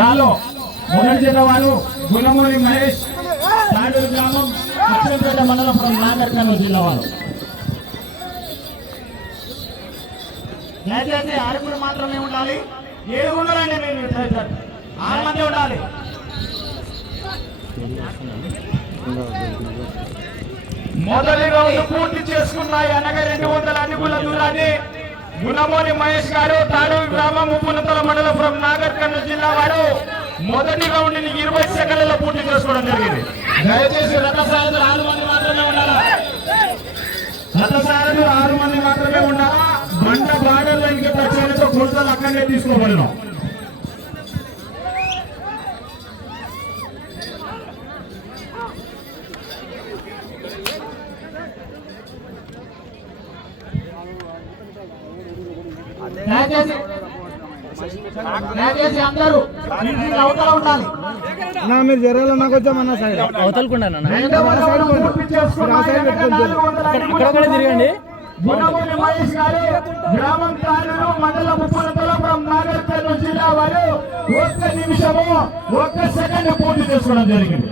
డ్రాలో మొదటి జిల్లా వారు గుణమూరి మహేష్ తాడూరు గ్రామం అక్షరపేట మండలం నాగర్ కర్నూలు జిల్లా వారు. దయచేసి ఆరుగురు మాత్రమే ఉండాలి. ఏడు ఉండాలండి మీరు ఆరు మంది ఉండాలి. మొదటి రౌండ్ పూర్తి చేసుకున్నాయి. అనగా రెండు వందల అడుగుల దూరాన్ని గుణమోని మహేష్ గారు తాడూరు గ్రామం ముప్పునతల మండలం ఫ్రం నాగర్ కర్నూలు జిల్లా వారు మొదటి రౌండ్ని ఇరవై సెకండ్లలో పూర్తి చేసుకోవడం జరిగింది. దయచేసి రథసారథులు ఆరు మంది మాత్రమే ఉండాలా? రథసారథులు ఆరు మంది మాత్రమే ఉండాలా? బండ బార్డర్లో ఇంకా ప్రచారంతో కొలతలు అక్కడే తీసుకోబడినాం. దయచేసి దయచేసి అందరూ ఇంటికి అవతల ఉండాలి నా మీరు జరగాలి నాకు వచ్చామన్న సైడ్ అవతలకుండా కూడా తిరగండి మహేష్ గారు గ్రామం తాలూరు మండల ముప్పలతలపురం నాగర్ కర్నూలు జిల్లా వారు ఒక్క నిమిషము ఒక్క సెకండ్ పూర్తి చేసుకోవడం జరిగింది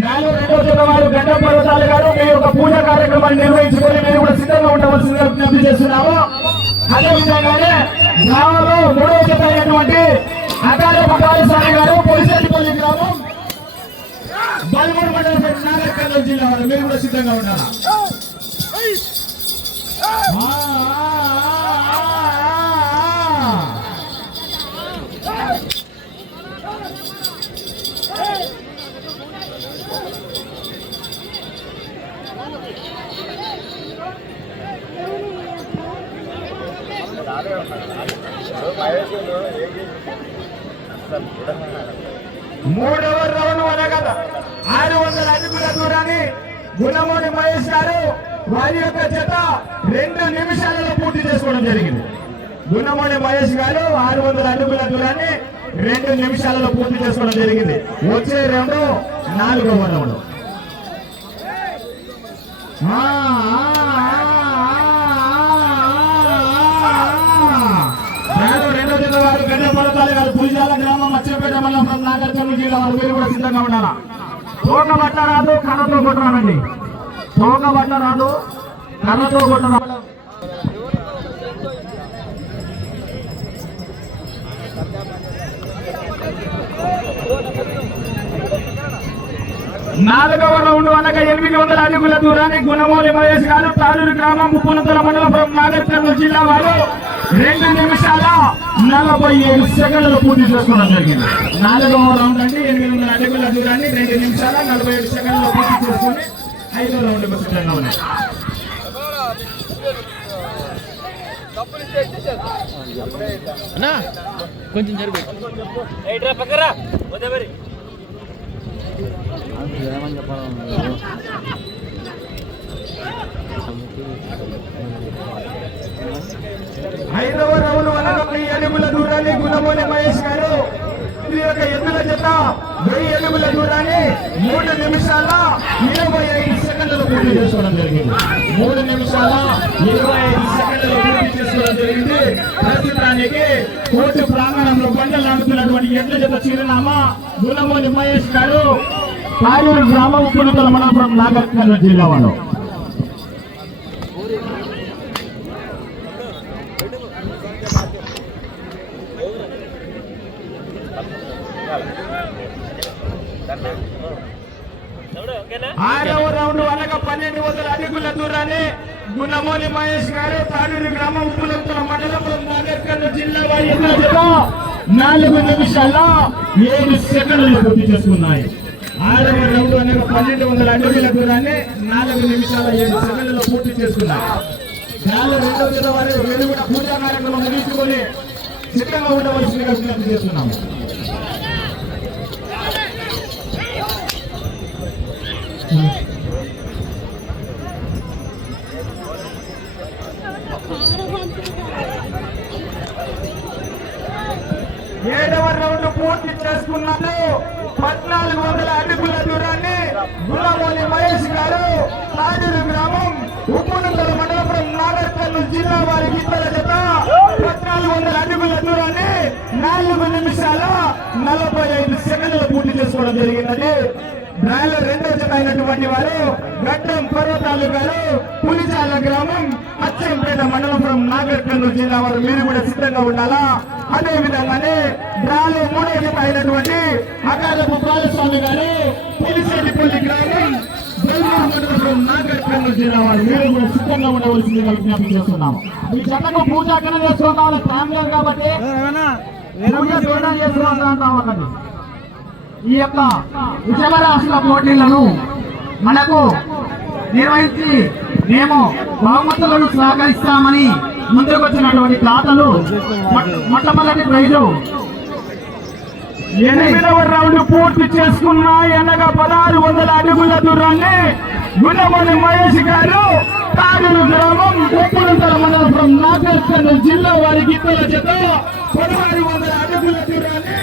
నాలుగు రెండవ జిల్ల వారు గడ్డ పర్వతాలు గారు మీ యొక్క పూజ కార్యక్రమాన్ని నిర్వహించుకొని మీరు కూడా సిద్ధంగా ఉండవలసిందిగా విజ్ఞప్తి చేస్తున్నాము. అదే విధంగానే గ్రామంలో మూడవ జత అయినటువంటి అకాల పటాలస్వామి గారు పోలిసెట్టిపల్లి గ్రామం బల్మూరు మండలం నాగర్ కర్నూలు జిల్లా వారు. మీరు కూడా సిద్ధంగా ఉండాలా? మూడవ రౌండ్ అనగా ఆరు వందల అడుగుల దూరాన్ని గుణమూడి మహేష్ గారు వారి యొక్క జత రెండు నిమిషాలలో పూర్తి చేసుకోవడం జరిగింది. గుణమూడి మహేష్ గారు ఆరు వందల అడుగుల దూరాన్ని రెండు నిమిషాలలో పూర్తి చేసుకోవడం జరిగింది. వచ్చే రౌండ్ నాలుగవ రౌండ్. వారు గడ్డ పడతాలి గారు పులిజాల గ్రామం మచ్చపేట మండలం నాగర్ జిల్లా వారు మీరు కూడా సిద్ధంగా ఉండాలా? తోక బట్ట రాదు కర్రతో కొట్టరానండి తోక బట్ట రాదు కర్రతో కొట్టరా నాలుగవ రౌండ్ అనగా ఎనిమిది వందల అడుగుల దూరాన్ని గుణమూలి మహేష్ గారు తాలూరు గ్రామం ముప్పునతల మండలం నాగర్ కర్నూలు జిల్లా వారు రెండు నిమిషాల నలభై ఏడు సెకండ్లు పూర్తి చేసుకోవడం జరిగింది. నాలుగవ రౌండ్ అంటే ఎనిమిది వందల అడుగుల దూరాన్ని రెండు నిమిషాల నలభై ఏడు సెకండ్లు పూర్తి చేసుకుని ఐదో రౌండ్ సిద్ధంగా ఉన్నాయి. అన్నా కొంచెం జరుగు. ఏమని చెప్పాలి? ఐదవ రౌండ్ అనగా వెయ్యి అడుగుల దూరాన్ని గుణమూలి మహేష్ గారు. ఈ యొక్క ఎద్దుల జత. వెయ్యి అడుగుల దూరాన్ని మూడు నిమిషాల ఇరవై ఐదు సెకండ్లు పూర్తి చేసుకోవడం జరిగింది. మూడు నిమిషాల ఇరవై ఐదు సెకండ్లు పూర్తి చేసుకోవడం జరిగింది. ప్రస్తుతానికి కోర్టు ప్రాంగణంలో బండలు ఆడుతున్నటువంటి ఎద్దుల జత చిరునామా గుణమూలి మహేష్ గారు. కాయూరు గ్రామం పునతల మనాపురం నాగర్ కర్నూలు జిల్లా వాళ్ళు ఆరవ రౌండ్ అనగా పన్నెండు వందల అడుగుల దూరాన్ని గుణమోని మహేష్ గారు తాడూరు గ్రామం పులంతుల మండలం నాగర్కర్ణ జిల్లా వారి నాలుగు నిమిషాల ఏడు సెకండ్లు పూర్తి చేసుకున్నాయి. ఆరవ రౌండ్ అనగా పన్నెండు వందల అడుగుల దూరాన్ని నాలుగు నిమిషాల ఏడు సెకండ్లలో పూర్తి చేసుకున్నారు నాలుగు రెండవ జిల్లా వారి వీళ్ళు పూజా కార్యక్రమం ముగించుకొని సిద్ధంగా ఉండవలసిందిగా విజ్ఞప్తి చేస్తున్నాము. చేసుకోవడం జరిగినది. డ్రాలో రెండో జత అయినటువంటి వారు గడ్డం పర్వతాలు గారు పులిచాల గ్రామం అచ్చంపేట మండలం నాగర్ కర్నూలు జిల్లా వారు మీరు కూడా సిద్ధంగా ఉండాలా? అదే విధంగానే డ్రాలో మూడో జత అయినటువంటి అకాలపు బాలస్వామి గారు పులిశెట్టిపల్లి గ్రామం ఈ జతకు పూజాకరణ చేసుకుంటాం ఫ్యామిలీ కాబట్టి పూజ ఉన్నది ఈ యొక్క ఉత్సవ రాష్ట్ర పోటీలను మనకు నిర్వహించి మేము బహుమతులను సహకరిస్తామని ముందుకు వచ్చినటువంటి దాతలు మొట్ట- మొట్టమొదటి ప్రైజు. ఎనిమిదవ రౌండ్ పూర్తి చేసుకున్న ఎనగా పదహారు వందల అడుగుల దూరాన్ని గుణమణి మహేష్ గారు తాగులు గ్రామం ఉప్పులంతల మండలం నాగర్కర్ణ జిల్లా వారి గిత్తల చేత పదహారు వందల అడుగుల దూరాన్ని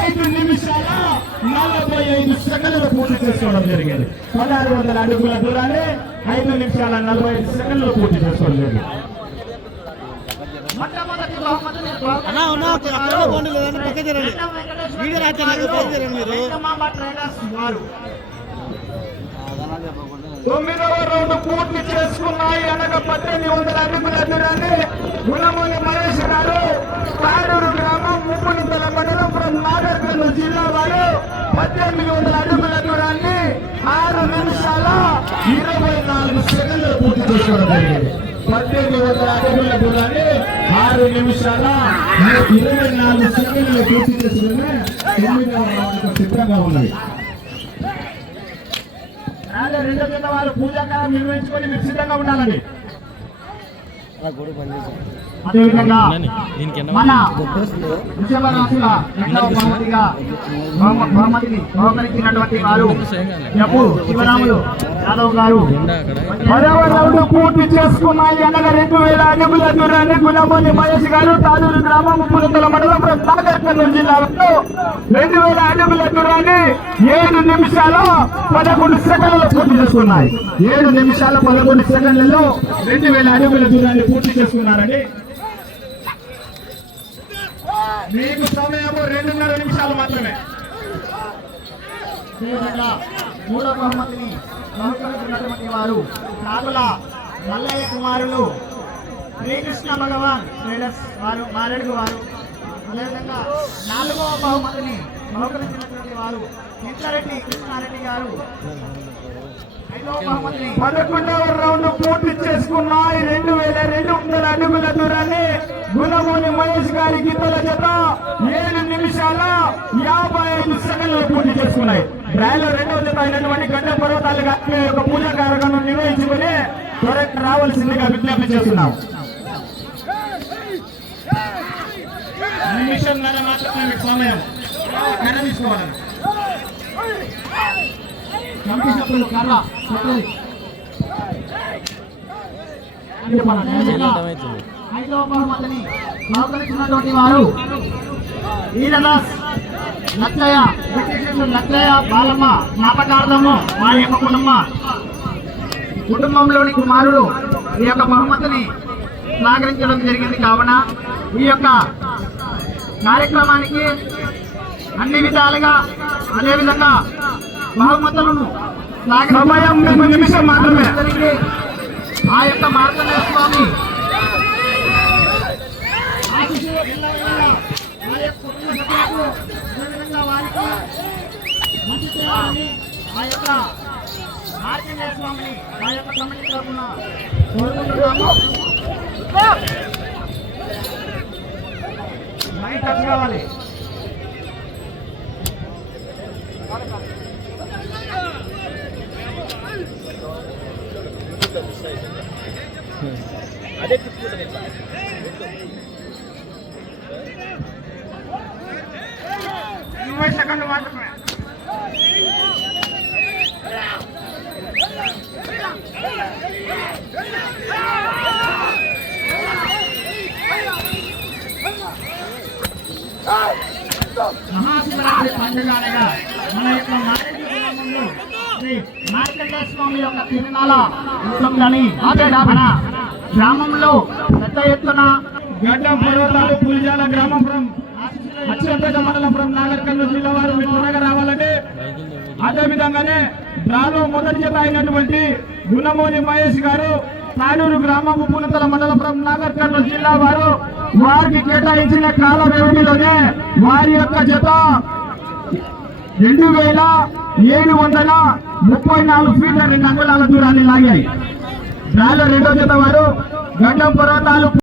ఐదు నిమిషాల నలభై ఐదు సెకండ్లు పూర్తి చేసుకోవడం జరిగింది. పదహారు వందల అడుగుల దూరాన్ని ఐదు నిమిషాల నలభై ఐదు సెకండ్లు పూర్తి చేసుకోవడం జరిగింది. మొట్టమొదటి బహుమతిని అన్నా ఉన్నా అక్కడ పోండి లేదంటే పక్క జరండి వీడియో రాస్తే నాకు పైకి జరండి మీరు. వెంకమాంబ ట్రేడర్స్ వారు తొమ్మిదవ రౌండ్ పూర్తి చేసుకున్నాయి. అనగా పద్దెనిమిది వందల అడుగుల దూరాన్ని గుణమూలి మహేష్ గారు గ్రామం ముప్పునింతల మండలం ఫ్రం నాగర్కర్నూలు జిల్లా వారు పద్దెనిమిది వందల అడుగుల దూరాన్ని ఆరు నిమిషాల ఇరవై నాలుగు సెకండ్లు పూర్తి జరిగింది పద్దెనిమిది వందల అడుగుల దూరాన్ని ఆరు నిమిషాల ఇరవై నాలుగు సెకండ్లు పూర్తి చేసుకుని తొమ్మిదవ సిద్ధంగా ఉన్నది అలాగే రెండో కింద వారు పూజాకారం నిర్వహించుకొని మీరు సిద్ధంగా ఉండాలండి అదేవిధంగా దీనికి ఎన్న మన వృషభ రాశుల రెండవ బహుమతిగా బహుమ- బహుమతిని బహుకరించినటువంటి వారు జపు శివరాములు యాదవ్ గారు. పదవ రౌండ్ పూర్తి చేసుకున్నాయి. అనగా రెండు వేల అడుగుల దూరాన్ని మహేష్ గారు గ్రామం ముప్పులతల మండలం జిల్లాలో రెండు వేల అడుగుల దూరాన్ని ఏడు నిమిషాల పదకొండు సెకండ్లు పూర్తి చేసుకున్నాయి. ఏడు నిమిషాల పదకొండు సెకండ్లలో రెండు వేల అడుగుల దూరాన్ని పూర్తి చేసుకున్నారండి. మీకు సమయం రెండున్నర నిమిషాలు మాత్రమే. మూడో బహుమతిని బహుకరించినటువంటి వారు రాముల మల్లయ్య కుమారులు శ్రీకృష్ణ భగవాన్ ట్రేడర్స్ వారు మారేడుగు వారు అదేవిధంగా నాలుగవ బహుమతిని బహుకరించినటువంటి వారు ఇంట్లరెడ్డి కృష్ణారెడ్డి గారు. పదకొండవ రౌండ్ పూర్తి చేసుకున్నాయి రెండు వేల రెండు వందల అడుగుల దూరాన్ని గుణమూని మహేష్ గారి గీతల జత ఏడు నిమిషాల యాభై ఐదు సెకండ్లు పూర్తి చేసుకున్నాయి. ర్యాలీలో రెండవ జత అయినటువంటి గడ్డ పర్వతాలు యొక్క పూజా కార్యక్రమం నిర్వహించుకుని త్వరగా రావాల్సిందిగా విజ్ఞప్తి చేస్తున్నాం. నిమిషంన్నర మాత్రమే మీకు సమయం కర్ర తీసుకోవాలని కర్ర వారు ఈరదాస్ లచ్చయ్య వెంకటేశ్వర బాలమ్మ జ్ఞాపకార్థము వారి యొక్క కుటుంబ. కుటుంబంలోని కుమారుడు ఈ యొక్క బహుమతిని నాగరించడం జరిగింది. కావున ఈ యొక్క కార్యక్రమానికి అన్ని విధాలుగా అదేవిధంగా బహుమతులను సమయం నిమిషం మాత్రమే. ఆ యొక్క మార్గంలో స్వామి ఆ యొక్క స్వామిని ఆ యొక్క కమిటీ తరఫున కోరుకుంటున్నాము. టచ్ కావాలి. ఇరవై సెకండ్లు మాత్రమే. మన యొక్క గ్రామంలో శ్రీ మార్కండేయ స్వామి యొక్క తిరునాళ ఉంటుందని మన గ్రామంలో పెద్ద ఎత్తున గడ్డ పర్వతాలు పులిజాల గ్రామం అత్యంత మండలం నాగర్ కర్నూలు జిల్లా వారు త్వరగా రావాలంటే అదే విధంగానే మొదటి జత అయినటువంటి గుణమూలి మహేష్ గారు తాలూరు గ్రామం పూలతల మండలపురం నాగర్ కర్నూలు జిల్లా వారు వారికి కేటాయించిన కాల వ్యవధిలోనే వారి యొక్క జత రెండు వేల ఏడు వందల ముప్పై నాలుగు ఫీట్ల రెండు అంగుళాల దూరాన్ని లాగాయి. డ్రాలో రెండో జత వారు గడ్డం పర్వతాలు